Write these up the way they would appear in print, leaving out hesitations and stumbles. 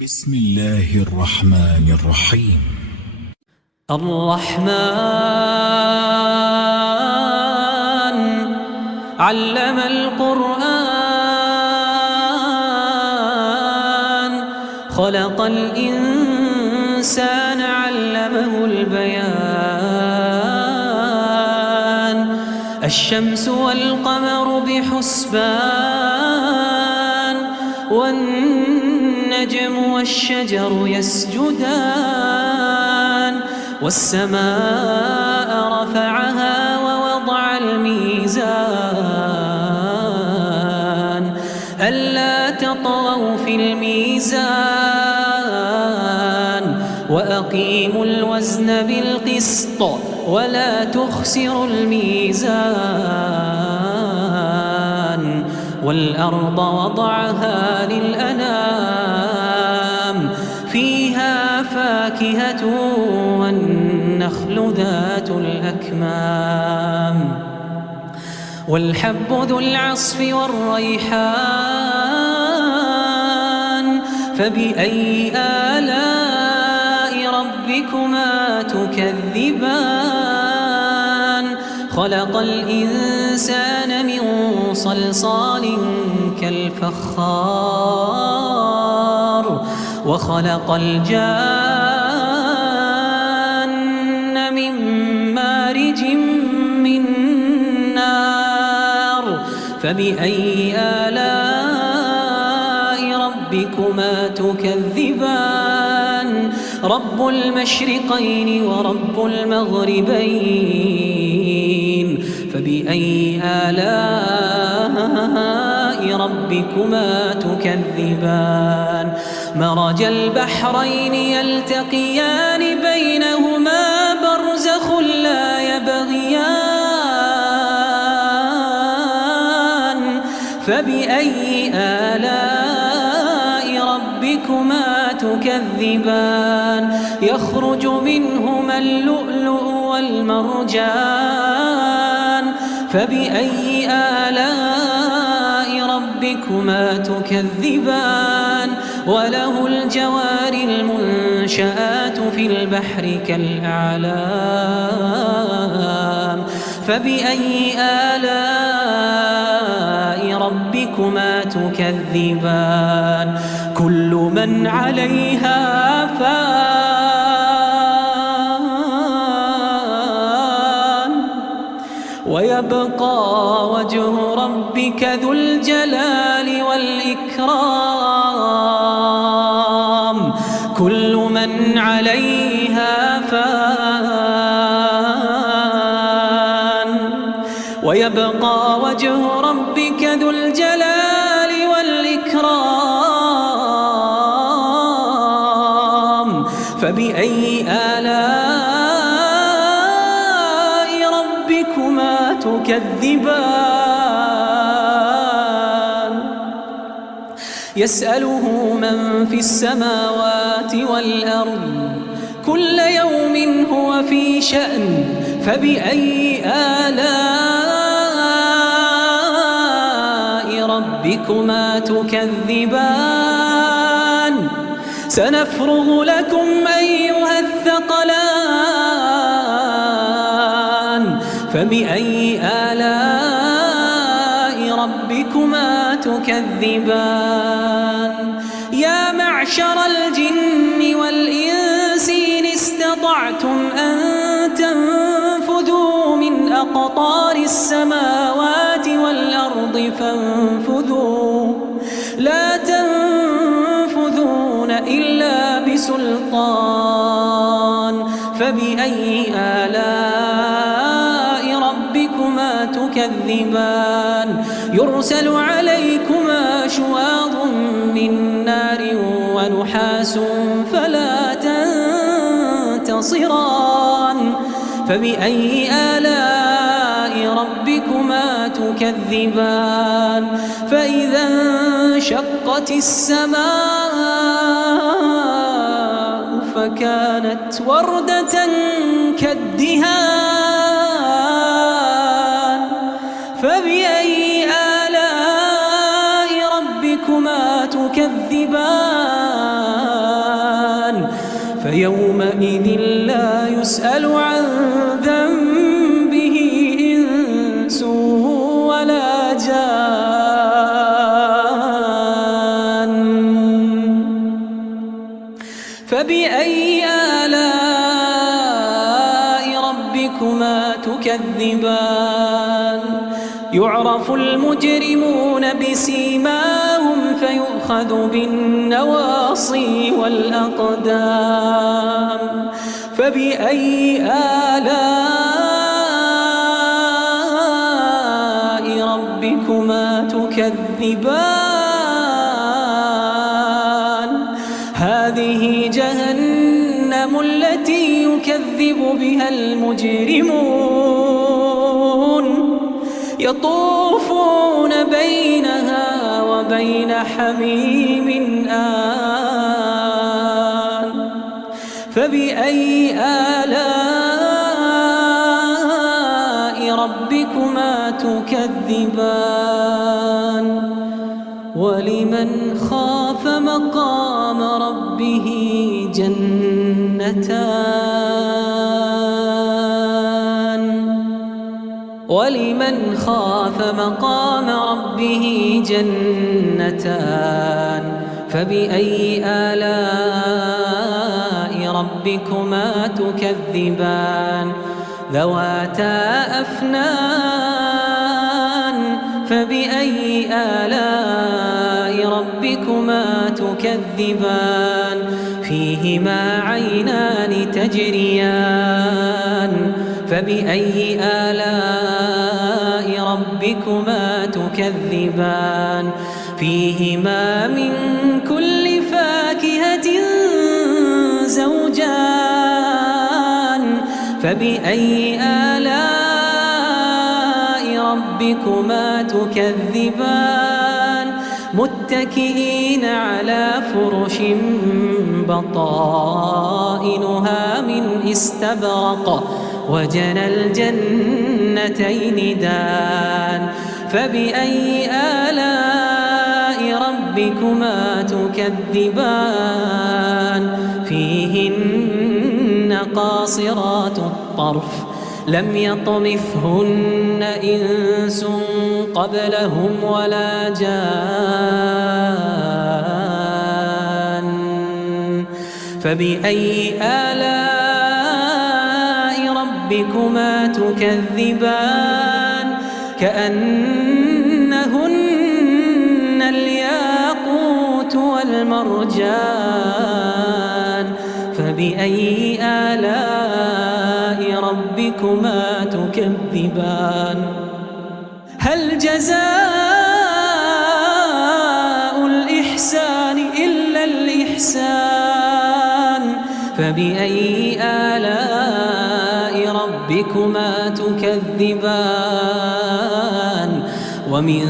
بسم الله الرحمن الرحيم. الرحمن علم القرآن خلق الإنسان علمه البيان الشمس والقمر بحسبان والنجم والشجر يسجدان والسماء رفعها ووضع الميزان ألا تطغوا في الميزان وأقيموا الوزن بالقسط ولا تخسروا الميزان والأرض وضعها للأنام فيها فاكهة والنخل ذات الأكمام والحب ذو العصف والريحان فبأي آلاء ربكما تكذبان خلق الإنسان من صلصال كالفخار وخلق الجان من مارج من نار فبأي آلاء ربكما تكذبان رب المشرقين ورب المغربين فبأي آلاء ربكما تكذبان مرج البحرين يلتقيان بينهما برزخ لا يبغيان فبأي آلاء ربكما تكذبان يخرج منهما اللؤلؤ والمرجان فبأي آلاء ربكما تكذبان وله الجوار المنشآت في البحر كالأعلام فبأي آلاء ربكما تكذبان كل من عليها فان ويبقى وجه ربك ذو الجلال والإكرام كل من عليها فان ويبقى وجه ربك ذو الجلال والإكرام فبأي آلاء ربكما تكذبان يسأله من في السماوات والأرض كل يوم هو في شأن فبأي آلاء ربكما تكذبان سنفرغ لكم أيها الثقلان فبأي آلاء ربكما تكذبان يا معشر الجن والإنس إن استطعتم أن تنفذوا من أقطار السماوات والأرض فانفذوا لا تنفذون إلا بسلطان فبأي آلاء ربكما تكذبان يرسل عليكما شواظ من نار ونحاس فلا تنتصران فبأي آلاء ربكما تكذبان فإذا انشقت السماء فكانت وردة كالدهان فبأي آلاء ربكما تكذبان فيومئذ لا يسأل عن ذنبه إنس ولا جان. فبأي آلاء ربكما تكذبان؟ يعرف المجرمون بسيماهم فيؤخذ بالنواصي والأقدام. فبأي آلاء ربكما تكذبان؟ هذه جهنم التي يكذب بها المجرمون، يطوفون بينها وبين حميم آن. فبأي آلاء ربكما تكذبان؟ ولمن خاف مقام ربه جنتان. ولمن خاف مقام ربه جنتان. فبأي آلاء ربكما تكذبان؟ ذواتا أفنان. فبأي آلاء ربكما تكذبان؟ فيهما عينان تجريان. فبأي آلاء ربكما تكذبان؟ فيهما من كل فاكهة زوجان. فبأي آلاء ربكما تكذبان؟ متكئين على فرش بطائنها من استبرق وجنى الجنتين دان. فبأي آلاء ربكما تكذبان؟ فيهن قاصرات الطرف لم يطمثهن إنس قبلهم ولا جان. فبأي آلاء ربكما تكذبان؟ كأنهن الياقوت والمرجان. فبأي آلاء ربكما تكذبان؟ هل جزاء الإحسان إلا الإحسان؟ فبأي آلاء ربكما تكذبان؟ ومن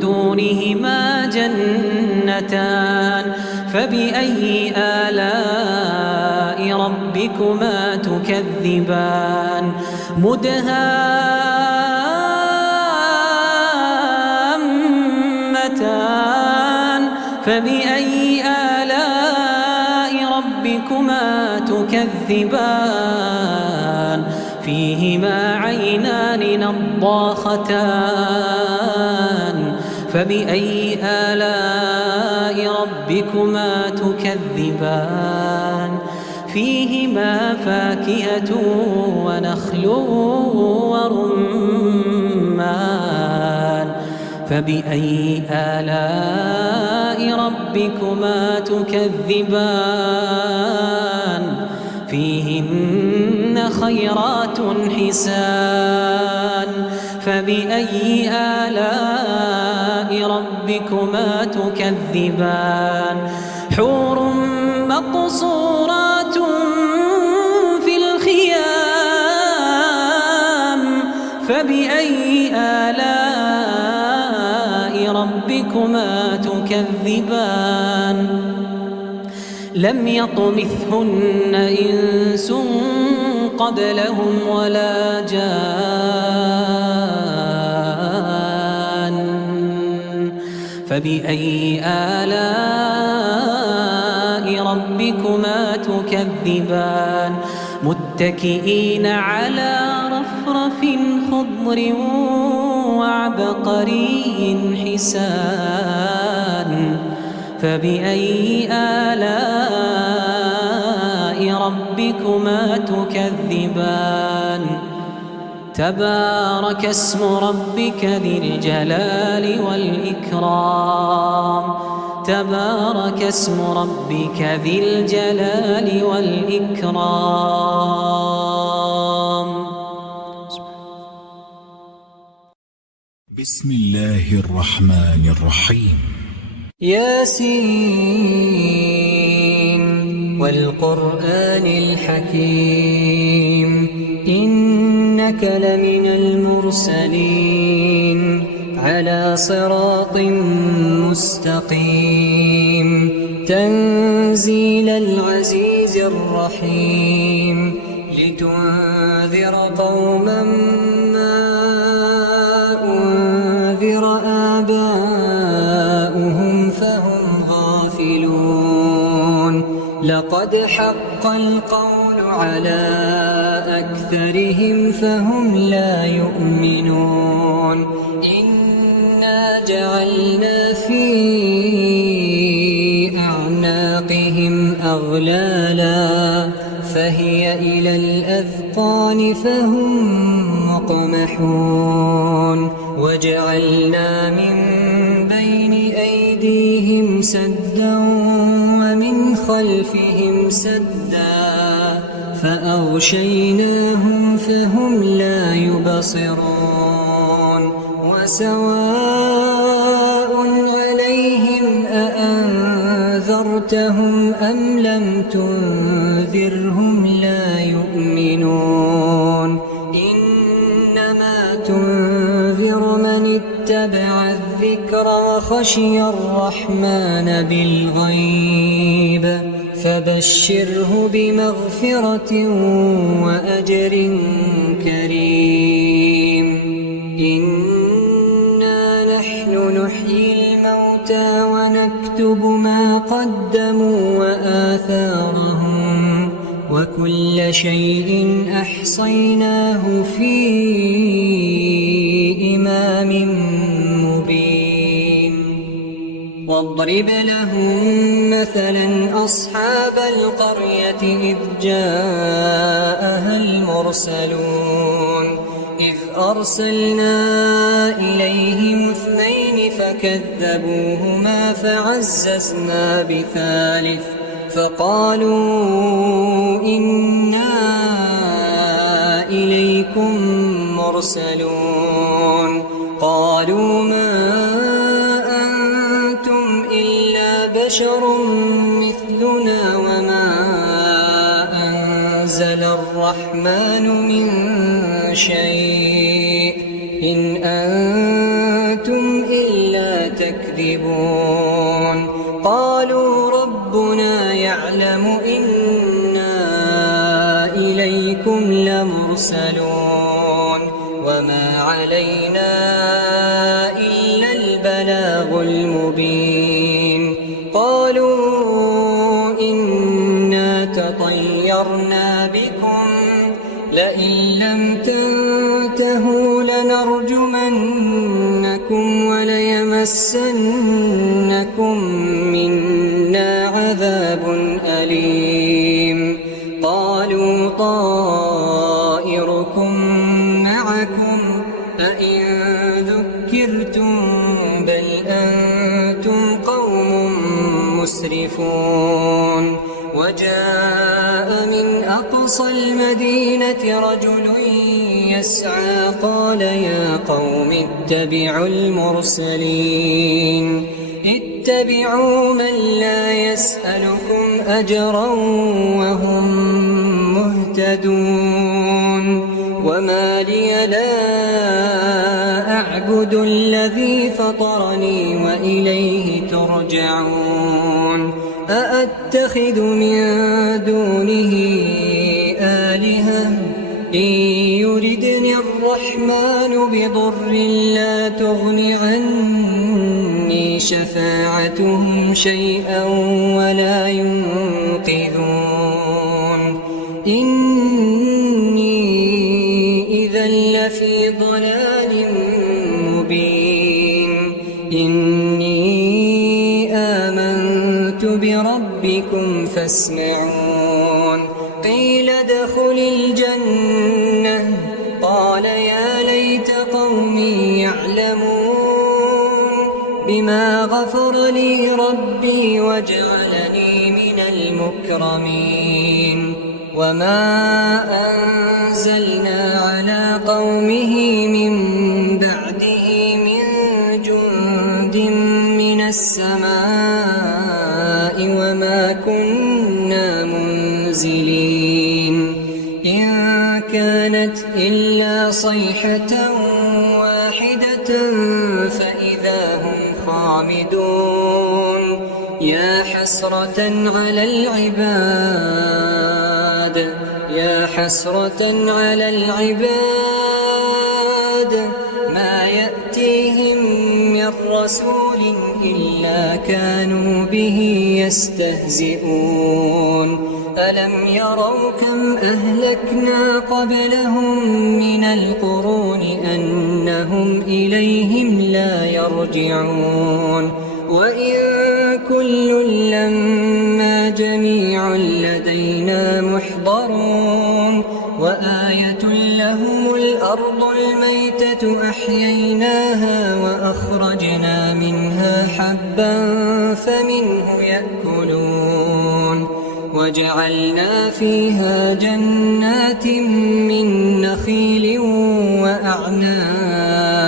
دونهما جنتان. فبأي آلاء ربكما تكذبان؟ مدهامتان. فبأي آلاء ربكما تكذبان؟ فيهما عينان نضاختان. فبأي آلاء ربكما تكذبان؟ فيهما فاكهة ونخل ورمان. فبأي آلاء ربكما تكذبان؟ فيهن خيرات حسان. فبأي آلاء ربكما تكذبان؟ حور مقصورات في الخيام. فبأي آلاء ربكما تكذبان؟ لم يطمثهن إنس قبلهم ولا جان. فبأي آلاء ربكما ربكما تكذبان متكئين على رفرف خضر وعبقري حسان فبأي آلاء ربكما تكذبان تبارك اسم ربك ذي الجلال والإكرام تبارك اسم ربك ذي الجلال والإكرام. بسم الله الرحمن الرحيم. ياسين والقرآن الحكيم إنك لمن المرسلين على صراط مستقيم تنزيل العزيز الرحيم لتنذر قوما ما أنذر آباؤهم فهم غافلون لقد حق القول على أكثرهم فهم لا يؤمنون إنا جعلنا في أعناقهم أغلالا فهي إلى الأذقان فهم مقمحون وجعلنا من بين أيديهم سدا ومن خلفهم سدا فأغشيناهم فهم لا يبصرون وسواء عليهم أأنذرتهم أم لم تنذرهم لا يؤمنون إنما تنذر من اتبع الذكر وخشي الرحمن بالغيب فبشره بمغفرة وأجر كريم إنا نحن نحيي الموتى ونكتب ما قدموا وآثارهم وكل شيء أحصيناه في إمام مبين واضرب لهم مثلا أصحاب القرية إذ جاءها المرسلون إذ أرسلنا إليهم 2 فكذبوهما فعززنا بثالث فقالوا إنا إليكم مرسلون قالوا ما أنتم إلا بشر مثلنا وما أنزل الرحمن من شيء إن أنتم إلا تكذبون قالوا ربنا يعلم إنا إليكم لمرسلون وما علينا إلا البلاغ المبين قالوا إنا تطيرنا بكم لئن لم تنتهوا لنرجمنكم وليمسنكم منا عذاب أليم قالوا طائركم معكم أئن ذكرتم بل أنتم قوم مسرفون وجاء من أقصى المدينة رجل يسعى قال يا قوم اتبعوا المرسلين اتبعوا من لا يسألكم أجرا وهم مهتدون وما لي لا أعبد الذي فطرني وإليه ترجعون أأتخذ من دونه آلهة إن يردني الرحمن بضر لا تغن عني شفاعتهم شيئا ولا ينقذون بربكم فاسمعون قيل ادخل الجنة قال يا ليت قومي يعلمون بما غفر لي ربي وجعلني من المكرمين وما أنزلنا على قومه من بعده من جند من السماء وما كنا منزلين إن كانت إلا صيحة واحدة فإذا هم خامدون يا حسرة على العباد ما يأتيهم من رسول إلا كانوا به يستهزئون ألم يروا كم أهلكنا قبلهم من القرون أنهم إليهم لا يرجعون وإن كل لما جميع لدينا محضرون وآية لهم الأرض الميتة أحييناها وأخرجنا منها حبا فمنه يأكلون وجعلنا فيها جنات من نخيل وأعناب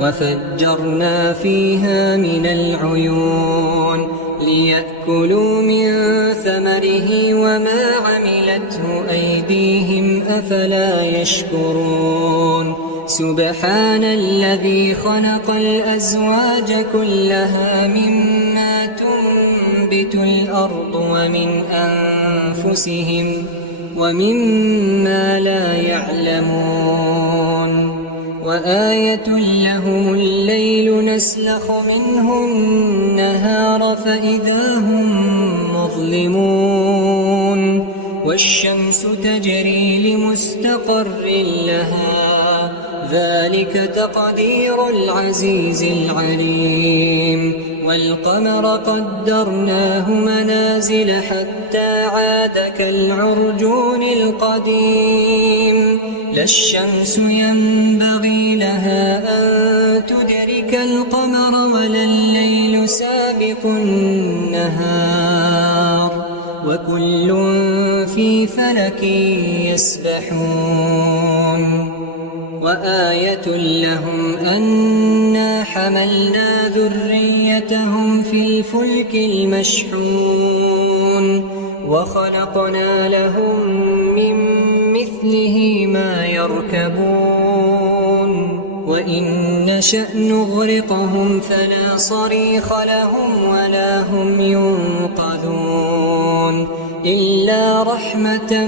وفجرنا فيها من العيون ليأكلوا من ثمره وما عملته أيديهم أفلا يشكرون سبحان الذي خلق الأزواج كلها مما تنبت الأرض ومن أنفسهم ومما لا يعلمون وآية لهم الليل نسلخ منه النهار فإذا هم مظلمون والشمس تجري لمستقر لها ذلك تقدير العزيز العليم والقمر قدرناه منازل حتى عاد كالعرجون القديم لا الشمس ينبغي لها أن تدرك القمر ولا الليل سابق النهار وكل في فلك يسبحون وآية لهم أنا حملنا ذريتهم في الفلك المشحون وخلقنا لهم من مثله ما يركبون وإن نشأ نغرقهم فلا صريخ لهم ولا هم ينقذون إلا رحمة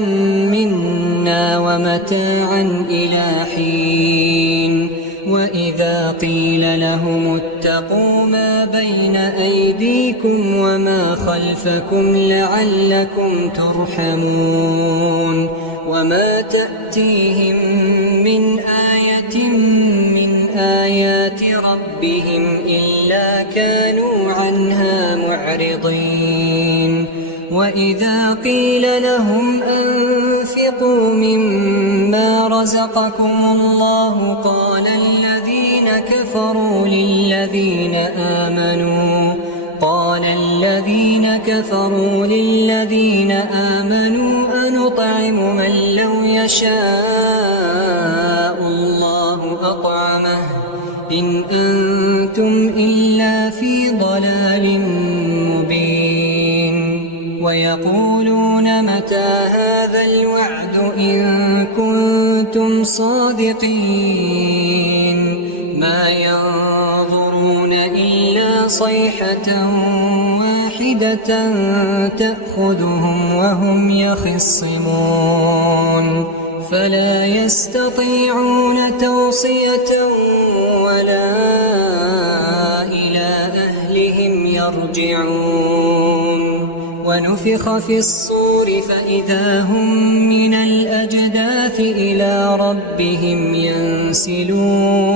منا ومتاعا إلى حين وإذا قيل لهم اتقوا ما بين أيديكم وما خلفكم لعلكم ترحمون وما تأتيهم من آية من آيات ربهم إلا كانوا عنها معرضين وإذا قيل لهم أنفقوا مما رزقكم الله قال الذين كفروا للذين آمنوا أنطعم من لو يشاء الله أطعمه إن أنتم إلا في ضلال مبين ويقولون متى هذا الوعد إن كنتم صادقين ما ينظرون إلا صيحة واحدة تأخذهم وهم يخصمون فلا يستطيعون توصية ولا إلى أهلهم يرجعون ونفخ في الصور فإذا هم من الأجداث إلى ربهم ينسلون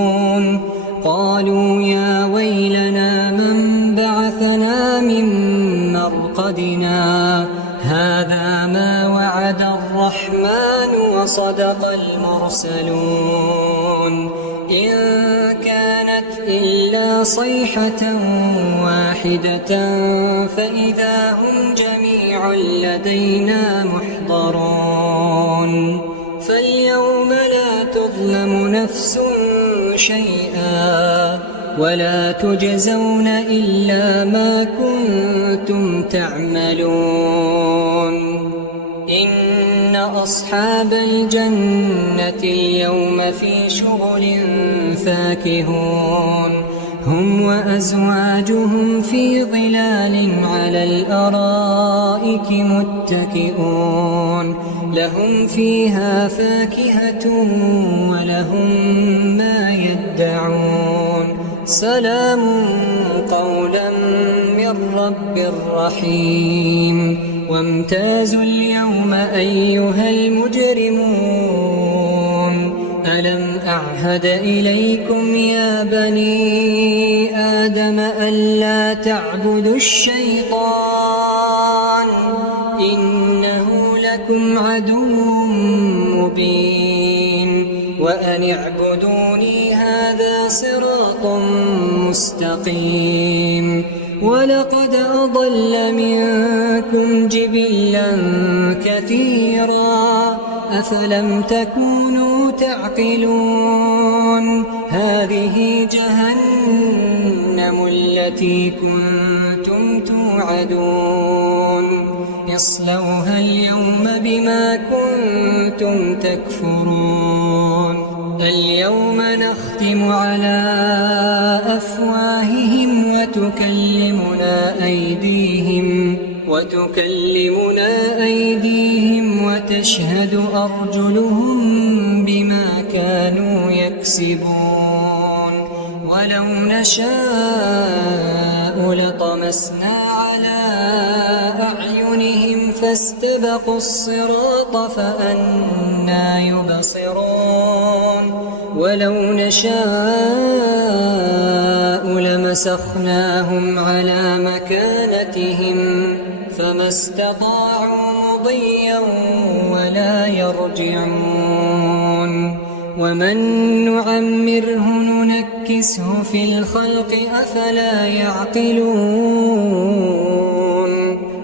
قالوا يا ويلنا من بعثنا من مرقدنا هذا ما وعد الرحمن وصدق المرسلون إن كانت إلا صيحة واحدة فإذا هم جميع لدينا محضرون فاليوم لا تظلم نفس شيئا ولا تجزون إلا ما كنتم تعملون إن أصحاب الجنة اليوم في شغل فاكهون هم وأزواجهم في ظلال على الأرائك متكئون لهم فيها فاكهة ولهم ما يدعون سلام قولا من رب رحيم وامتازوا اليوم أيها المجرمون ألم أعهد إليكم يا بني آدم ألا تعبدوا الشيطان إنه لكم عدو مبين وأن اعبدوني هذا صراط مستقيم ولقد أضل منكم جبلا كثيرا أفلم تكونوا تعقلون هذه جهنم التي كنتم توعدون اصلوها اليوم بما كنتم تكفرون اليوم نختم على أفواههم وتكلمنا أيديهم وتشهد أرجلهم بما كانوا يكسبون ولو نشاء لطمسنا على أعينهم فاستبقوا الصراط فأنى يبصرون ولو نشاء لمسخناهم على مكانتهم فما استطاعوا مضيا ولا يرجعون ومن نعمره ننكسه في الخلق أفلا يعقلون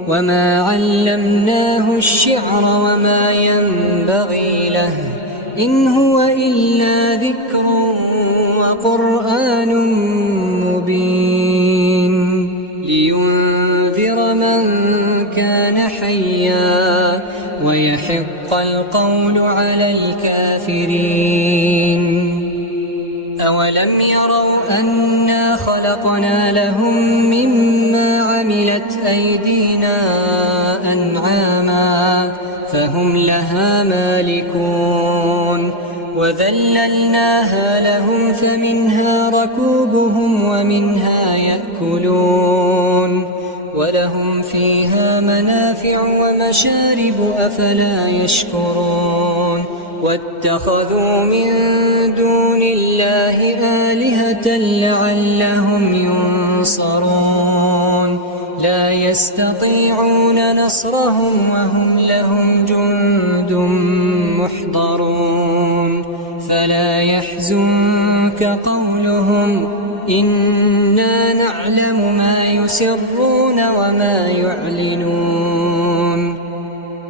وما علمناه الشعر وما ينبغي له إن هو إلا ذكر وقرآن مبين لينذر من كان حيا ويحق القول على الكافرين أولم يروا أنا خلقنا لهم مما عملت أيدينا أنعاما فهم لها مالكون وذللناها لهم فمنها ركوبهم ومنها يأكلون ولهم فيها منافع ومشارب أفلا يشكرون واتخذوا من دون الله آلهة لعلهم ينصرون لا يستطيعون نصرهم وهم لهم جند محضرون فلا يحزنك قولهم إنا نعلم ما يسرون وما يعلنون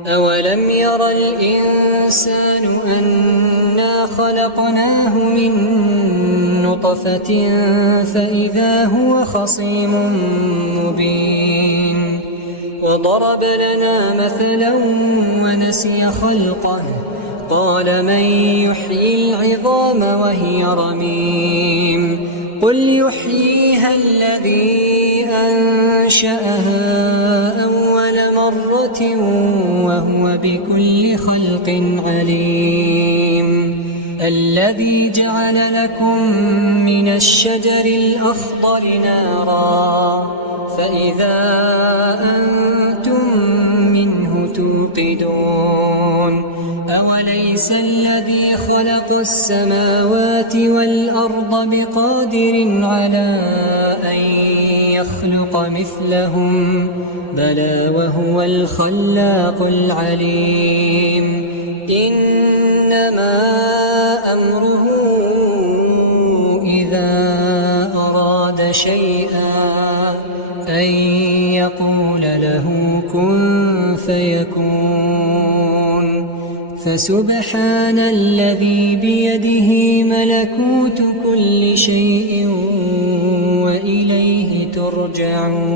أولم ير الإنسان أنا خلقناه من نطفة فإذا هو خصيم مبين وضرب لنا مثلا ونسي خلقه قال من يحيي العظام وهي رميم قل يحييها الذي أنشأها أول مرة وهو بكل خلق عليم الذي جعل لكم من الشجر الأخضر نارا فإذا أنتم منه توقدون أوليس الذي خلق السماوات والأرض بقادر على أن يخلق مثلهم بلى وهو الخلاق العليم إنما أمره إذا أراد شيئا أن يقول له كن فيكون فسبحان الذي بيده ملكوت كل شيء وإليه ترجعون